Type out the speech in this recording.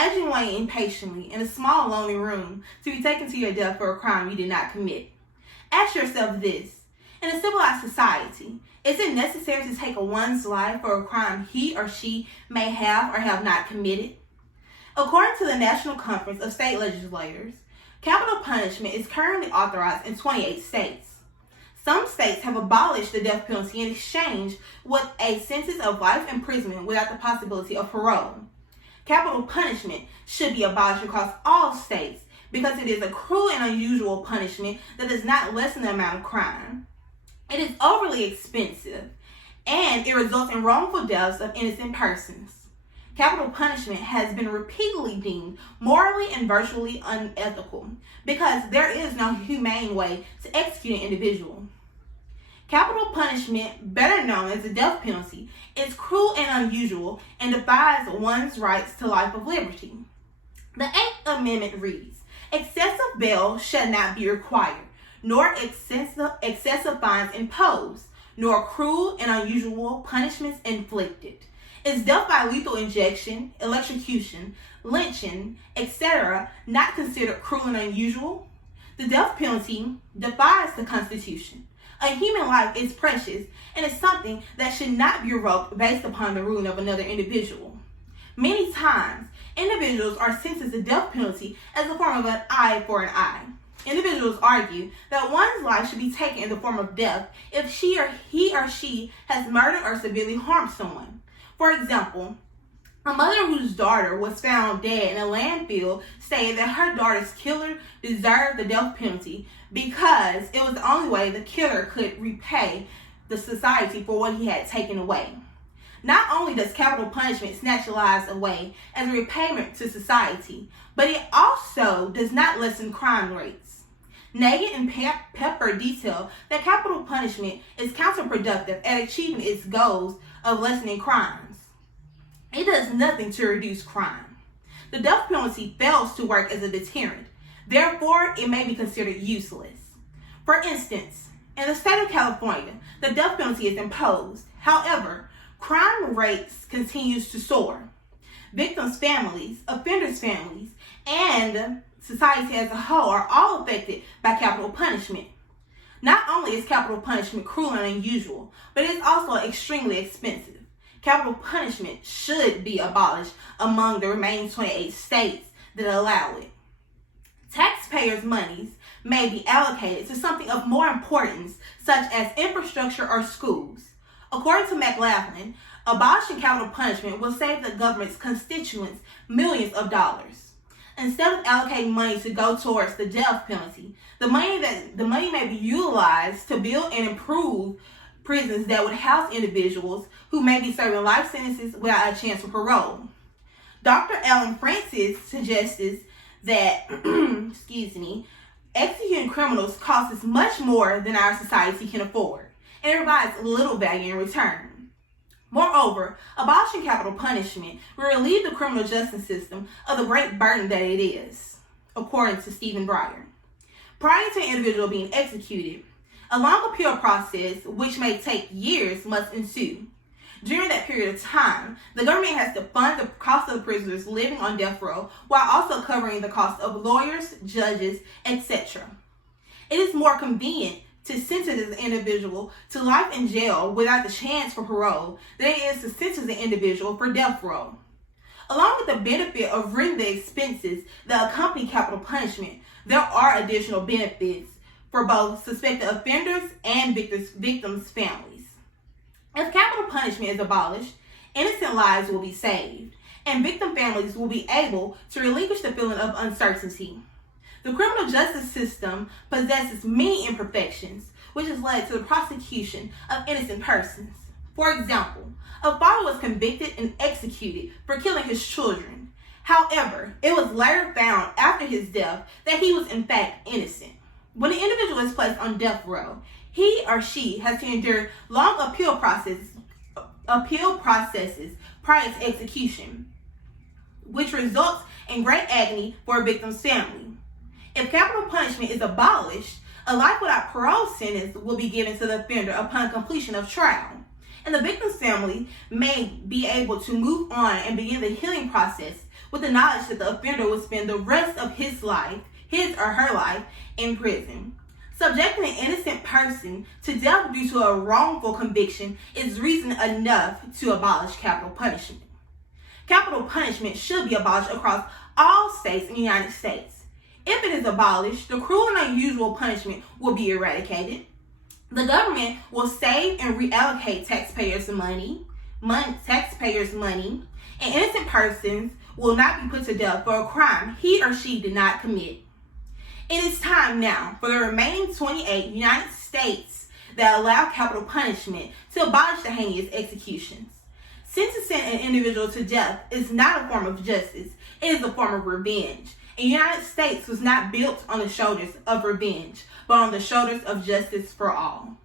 Imagine waiting patiently in a small, lonely room to be taken to your death for a crime you did not commit. Ask yourself this: in a civilized society, is it necessary to take one's life for a crime he or she may have or have not committed? According to the National Conference of State Legislators, capital punishment is currently authorized in 28 states. Some states have abolished the death penalty in exchange with a sentence of life imprisonment without the possibility of parole. Capital punishment should be abolished across all states because it is a cruel and unusual punishment that does not lessen the amount of crime. It is overly expensive, and it results in wrongful deaths of innocent persons. Capital punishment has been repeatedly deemed morally and virtually unethical because there is no humane way to execute an individual. Capital punishment, better known as the death penalty, is cruel and unusual and defies one's rights to life of liberty. The Eighth Amendment reads, "Excessive bail shall not be required, nor excessive fines imposed, nor cruel and unusual punishments inflicted. Is death by lethal injection, electrocution, lynching, etc. not considered cruel and unusual? The death penalty defies the Constitution. A human life is precious and is something that should not be revoked based upon the ruling of another individual. Many times, individuals are sentenced to the death penalty as a form of an eye for an eye. Individuals argue that one's life should be taken in the form of death if he or she has murdered or severely harmed someone. For example, a mother whose daughter was found dead in a landfill stated that her daughter's killer deserved the death penalty because it was the only way the killer could repay the society for what he had taken away. Not only does capital punishment snatch lives away as a repayment to society, but it also does not lessen crime rates. Nagin and Pepper detail that capital punishment is counterproductive at achieving its goals of lessening crimes. It does nothing to reduce crime. The death penalty fails to work as a deterrent. Therefore, it may be considered useless. For instance, in the state of California, the death penalty is imposed. However, crime rates continues to soar. Victims' families, offenders' families, and society as a whole are all affected by capital punishment. Not only is capital punishment cruel and unusual, but it is also extremely expensive. Capital punishment should be abolished among the remaining 28 states that allow it. Taxpayers' monies may be allocated to something of more importance, such as infrastructure or schools. According to McLaughlin, abolishing capital punishment will save the government's constituents millions of dollars. Instead of allocating money to go towards the death penalty, the money may be utilized to build and improve prisons that would house individuals who may be serving life sentences without a chance for parole. Dr. Alan Francis suggests that, executing criminals costs us much more than our society can afford, and it provides little value in return. Moreover, abolishing capital punishment will relieve the criminal justice system of the great burden that it is, according to Stephen Breyer. Prior to an individual being executed, a long appeal process, which may take years, must ensue. During that period of time, the government has to fund the cost of the prisoners living on death row while also covering the cost of lawyers, judges, etc. It is more convenient to sentence an individual to life in jail without the chance for parole than it is to sentence an individual for death row. Along with the benefit of ridding the expenses that accompany capital punishment, there are additional benefits for both suspected offenders and victims' families. If capital punishment is abolished, innocent lives will be saved, and victim families will be able to relinquish the feeling of uncertainty. The criminal justice system possesses many imperfections, which has led to the prosecution of innocent persons. For example, a father was convicted and executed for killing his children. However, it was later found after his death that he was in fact innocent. When an individual is placed on death row, he or she has to endure long appeal processes prior to execution, which results in great agony for a victim's family. If capital punishment is abolished, a life without parole sentence will be given to the offender upon completion of trial, and the victim's family may be able to move on and begin the healing process with the knowledge that the offender will spend the rest of his or her life, in prison. Subjecting an innocent person to death due to a wrongful conviction is reason enough to abolish capital punishment. Capital punishment should be abolished across all states in the United States. If it is abolished, the cruel and unusual punishment will be eradicated. The government will save and reallocate taxpayers' money, and innocent persons will not be put to death for a crime he or she did not commit. It is time now for the remaining 28 United States that allow capital punishment to abolish the heinous executions. Sentencing an individual to death is not a form of justice, it is a form of revenge. And the United States was not built on the shoulders of revenge, but on the shoulders of justice for all.